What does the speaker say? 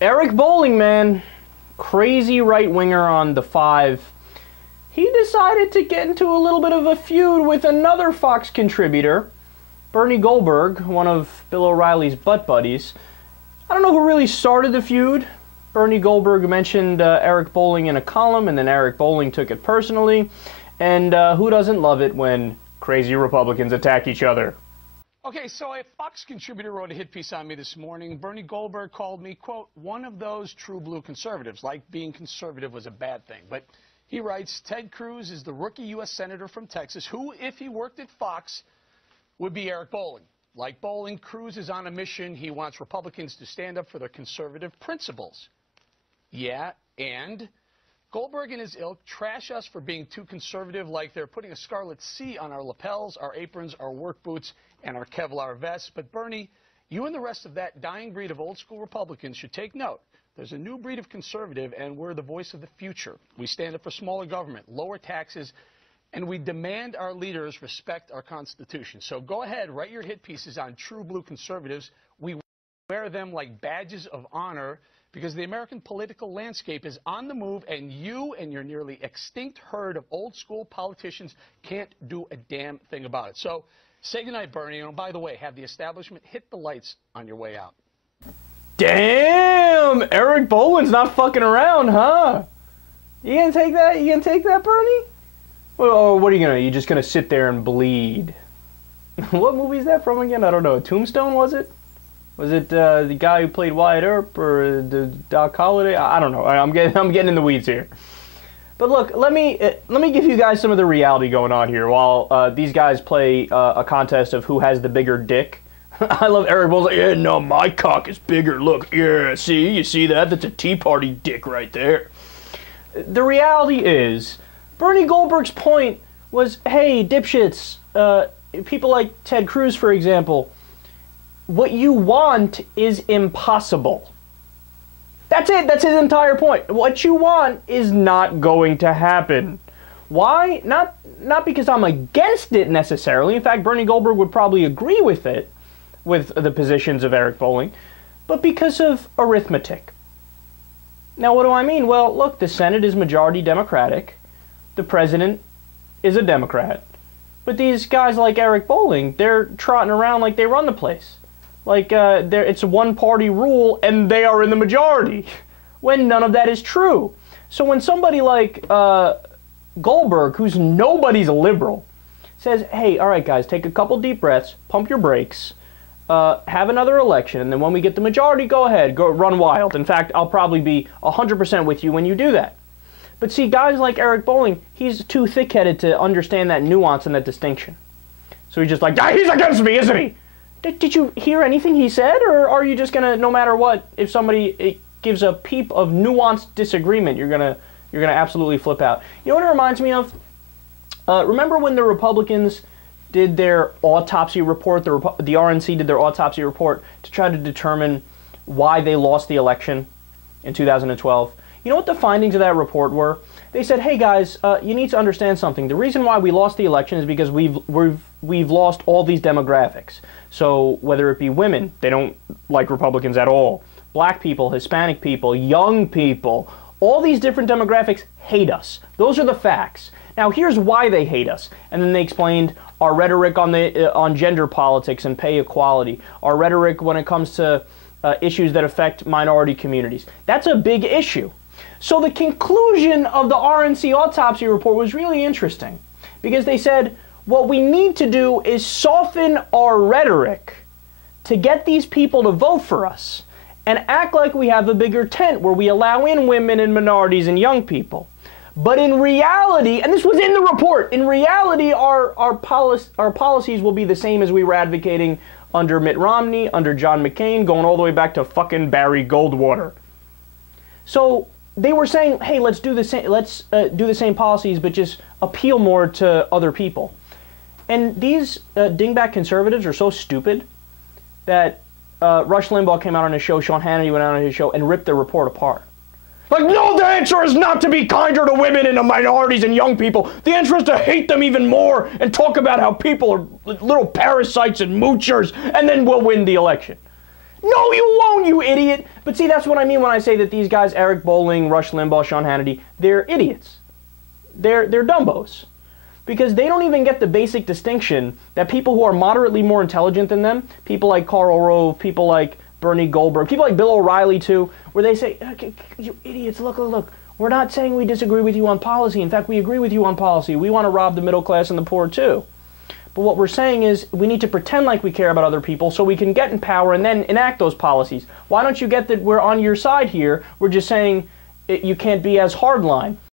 Eric Bolling, man, crazy right-winger on the 5. He decided to get into a little bit of a feud with another Fox contributor, Bernie Goldberg, one of Bill O'Reilly's butt buddies. I don't know who really started the feud. Bernie Goldberg mentioned Eric Bolling in a column, and then Eric Bolling took it personally. And who doesn't love it when crazy Republicans attack each other? Okay, so a Fox contributor wrote a hit piece on me this morning. Bernie Goldberg called me, quote, one of those true blue conservatives, like being conservative was a bad thing. But he writes, Ted Cruz is the rookie U.S. Senator from Texas who, if he worked at Fox, would be Eric Bolling. Like Bolling, Cruz is on a mission. He wants Republicans to stand up for their conservative principles. Yeah, and Goldberg and his ilk trash us for being too conservative, like they're putting a scarlet C on our lapels, our aprons, our work boots, and our Kevlar vests. But Bernie, you and the rest of that dying breed of old-school Republicans should take note. There's a new breed of conservative, and we're the voice of the future. We stand up for smaller government, lower taxes, and we demand our leaders respect our Constitution. So go ahead, write your hit pieces on true blue conservatives. We wear them like badges of honor, because the American political landscape is on the move, and you and your nearly extinct herd of old-school politicians can't do a damn thing about it. So say goodnight, Bernie, and by the way, have the establishment hit the lights on your way out. Damn! Eric Bolling's not fucking around, huh? You gonna take that? You gonna take that, Bernie? Well, what are you gonna? You just gonna sit there and bleed? What movie is that from again? I don't know. Tombstone, was it? Was it the guy who played Wyatt Earp or the Doc Holliday? I don't know. I'm getting in the weeds here. But look, let me give you guys some of the reality going on here while these guys play a contest of who has the bigger dick. I love Eric Bolling. Like, yeah, no, my cock is bigger. Look, yeah, see, you see that? That's a Tea Party dick right there. The reality is, Bernie Goldberg's point was, hey, dipshits, people like Ted Cruz, for example. What you want is impossible. That's it. That's his entire point. What you want is not going to happen. Why? Not because I'm against it necessarily. In fact, Bernie Goldberg would probably agree with it, with the positions of Eric Bolling, but because of arithmetic. Now, what do I mean? Well, look, the Senate is majority Democratic. The president is a Democrat. But these guys like Eric Bolling, they're trotting around like they run the place. Like, it's a one-party rule, and they are in the majority, when none of that is true. So when somebody like Goldberg, who's nobody's liberal, says, hey, all right, guys, take a couple deep breaths, pump your brakes, have another election, and then when we get the majority, go ahead, go run wild. In fact, I'll probably be 100% with you when you do that. But see, guys like Eric Bolling, he's too thick-headed to understand that nuance and that distinction. So he's just like, ah, he's against me, isn't he? Did you hear anything he said, or are you just gonna, no matter what, if somebody gives a peep of nuanced disagreement, you're gonna absolutely flip out? You know what it reminds me of? Remember when the Republicans did their autopsy report? The RNC did their autopsy report to try to determine why they lost the election in 2012. You know what the findings of that report were? They said, hey guys, you need to understand something. The reason why we lost the election is because we've lost all these demographics. So whether it be women, they don't like Republicans at all. Black people, Hispanic people, young people, all these different demographics hate us. Those are the facts. Now here's why they hate us. And then they explained our rhetoric on gender politics and pay equality, our rhetoric when it comes to issues that affect minority communities. That's a big issue. So the conclusion of the RNC autopsy report was really interesting, because they said, what we need to do is soften our rhetoric to get these people to vote for us and act like we have a bigger tent where we allow in women and minorities and young people. But in reality, and this was in the report, in reality our policies will be the same as we were advocating under Mitt Romney, under John McCain, going all the way back to fucking Barry Goldwater. So they were saying, hey, let's do the same policies, but just appeal more to other people. And these dingbat conservatives are so stupid that Rush Limbaugh came out on his show, Sean Hannity went out on his show, and ripped the report apart. Like, no, the answer is not to be kinder to women and to minorities and young people. The answer is to hate them even more and talk about how people are little parasites and moochers, and then we'll win the election. No, you won't, you idiot. But see, that's what I mean when I say that these guys, Eric Bolling, Rush Limbaugh, Sean Hannity, they're idiots. They're dumbos. Because they don't even get the basic distinction that people who are moderately more intelligent than them, people like Karl Rove, people like Bernie Goldberg, people like Bill O'Reilly too, where they say, you idiots, look, we're not saying we disagree with you on policy. In fact, we agree with you on policy. We want to rob the middle class and the poor too. But what we're saying is we need to pretend like we care about other people so we can get in power and then enact those policies. Why don't you get that we're on your side here? We're just saying you can't be as hardline.